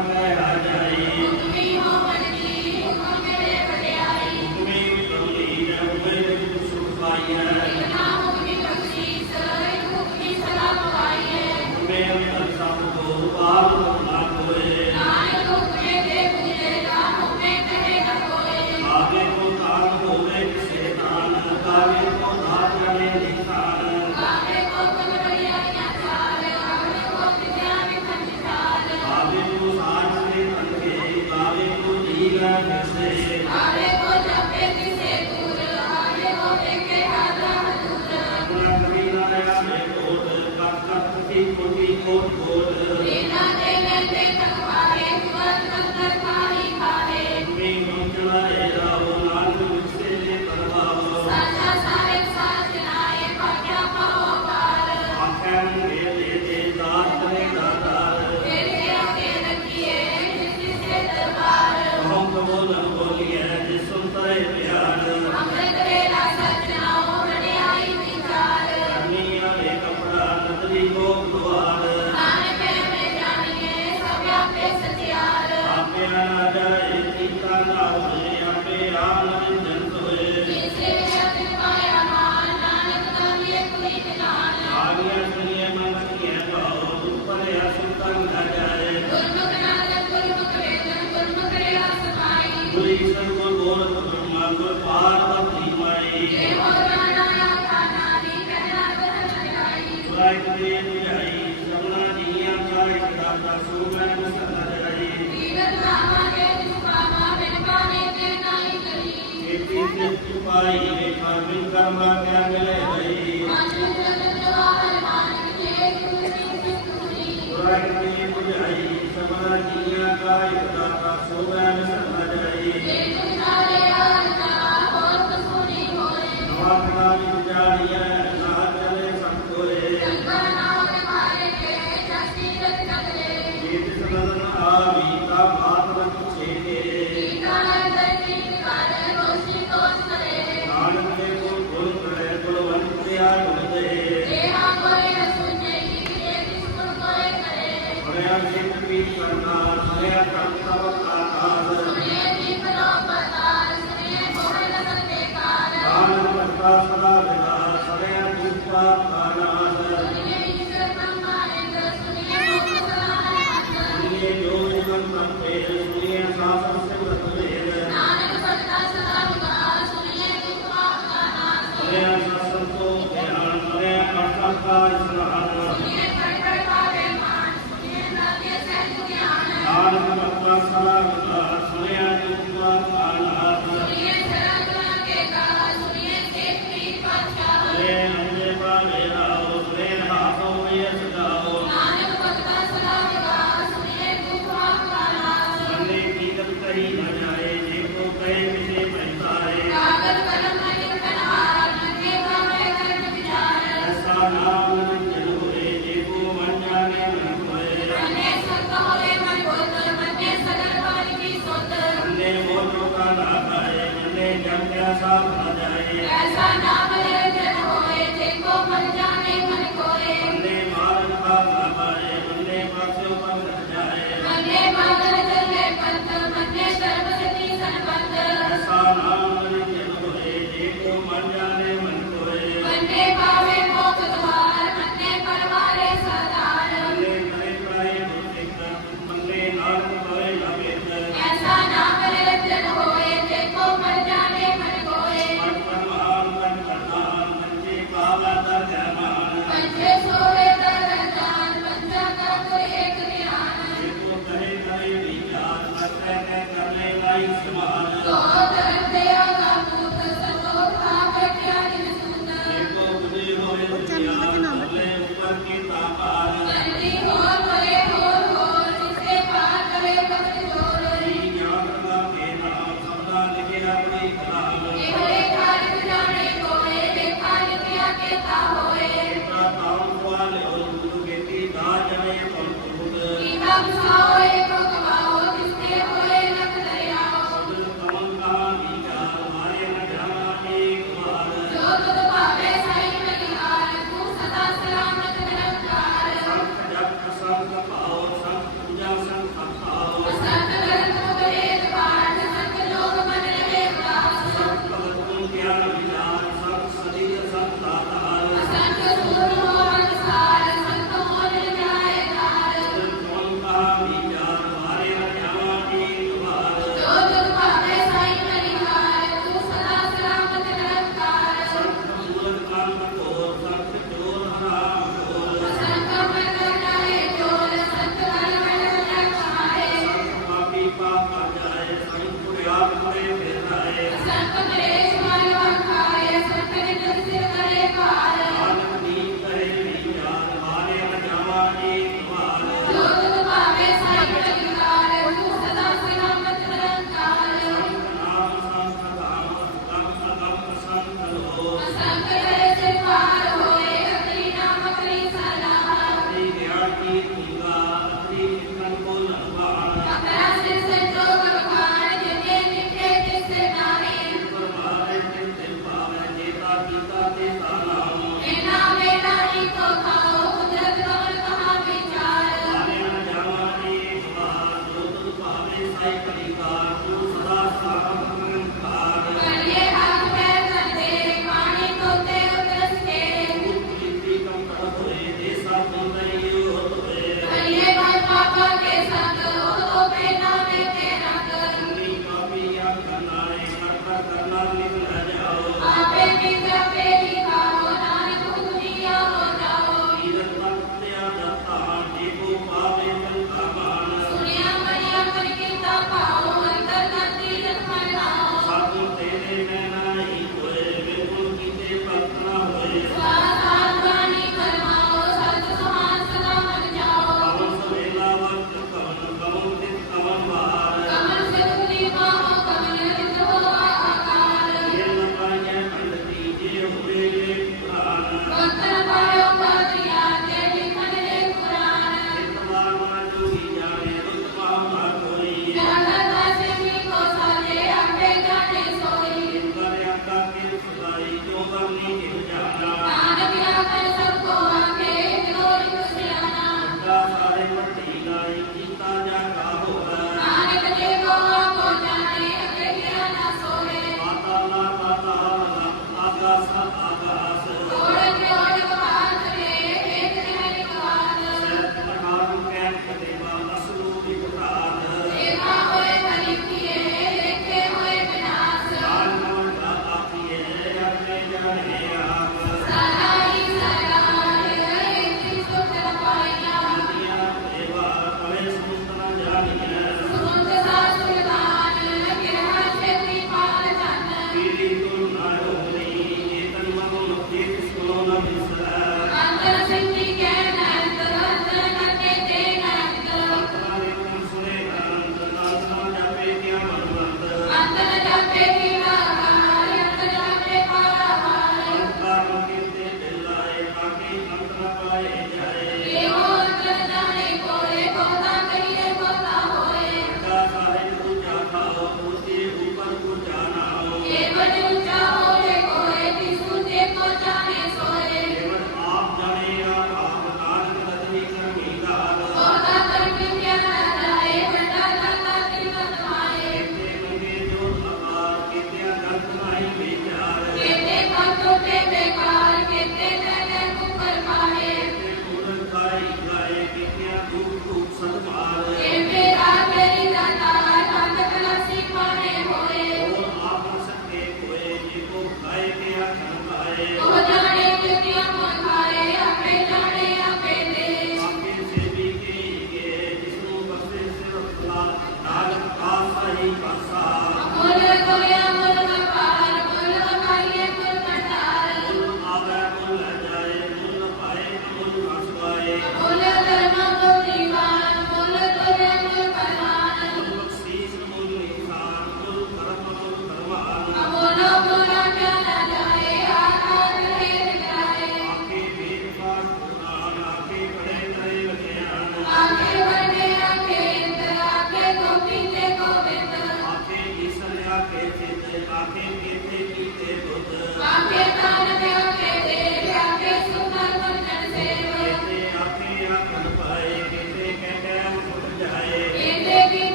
Amen. العالمين ਵਾਲੀ ਦੇ ਖਾਨਵੀਨ ਕਰਨ ਦਾ ਕਿਆ ਮਿਲੇ ਭਈ ਗੁਰਾਂ ਕੀ ਬੁਝਾਈ ਸਭਨਾ ਕੀਆ ਕਾਇ ਦਾਤਾ ਸੋਵੇ ਨਸਨਾ ਜਾਈ। ਨਵਾ ਖੁਦਾ ਦੀ ਜਾਣੀਆਂ ਨਾਨਕ ਕਰਤਾ ਸਦਾ ਵਿਦਾ Amen.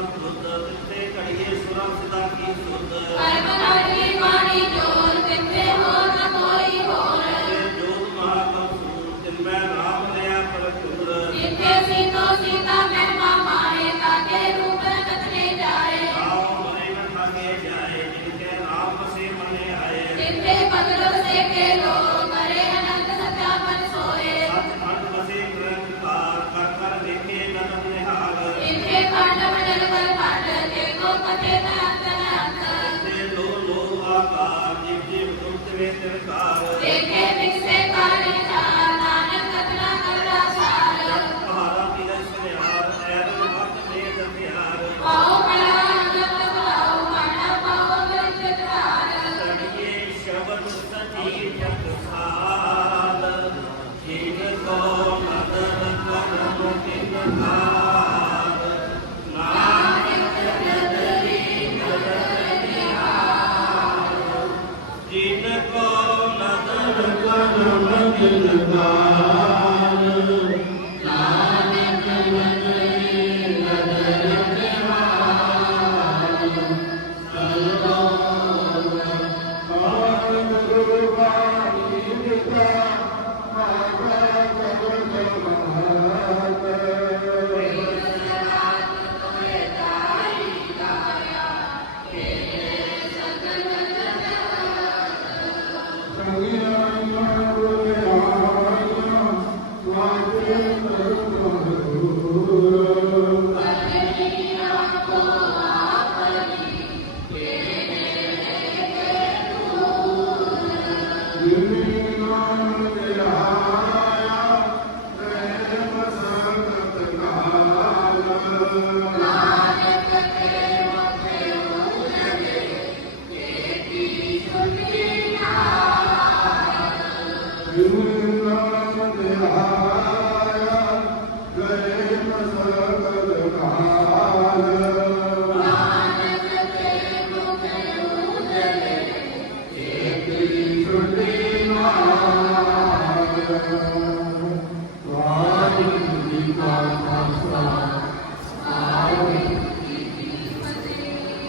ਸੁਧ ਤਿੱਥੇ ਘੜੀਏ ਸੁਰਾਂ ਸਦਾ ਕੀ ਸੁਧ ਸਰਬਨ ਹਰੀ ਬਾਣੀ ਜੋਰ ਤਿੱਥੇ ਹੋਰ ਨ ਕੋਈ ਹੋਰ। ਜੋਤ ਮਹਾ ਕਸੂਰ ਤਿਨ ਮੈਂ ਨਾਮ ਲਿਆ ਪ੍ਰਭੂਰ ਜਿੱਥੇ ਸੀਤੋ ਸੀਤਾ ਮਹਿਮਾ ਮਾਏ ਤਾਕੇ ਰੂਪ ਨਤਨੇ ਜਾਏ। ਨਾਮ ਮਨੇ ਮਨ ਲਾਗੇ ਜਾਏ ਜਿਨ ਨਾਮ ਸੇ ਮਨੇ ਆਏ। ਜਿੱਥੇ ਬਦਲ ਸੇ ਕੇ ਲੋਕ Bravo.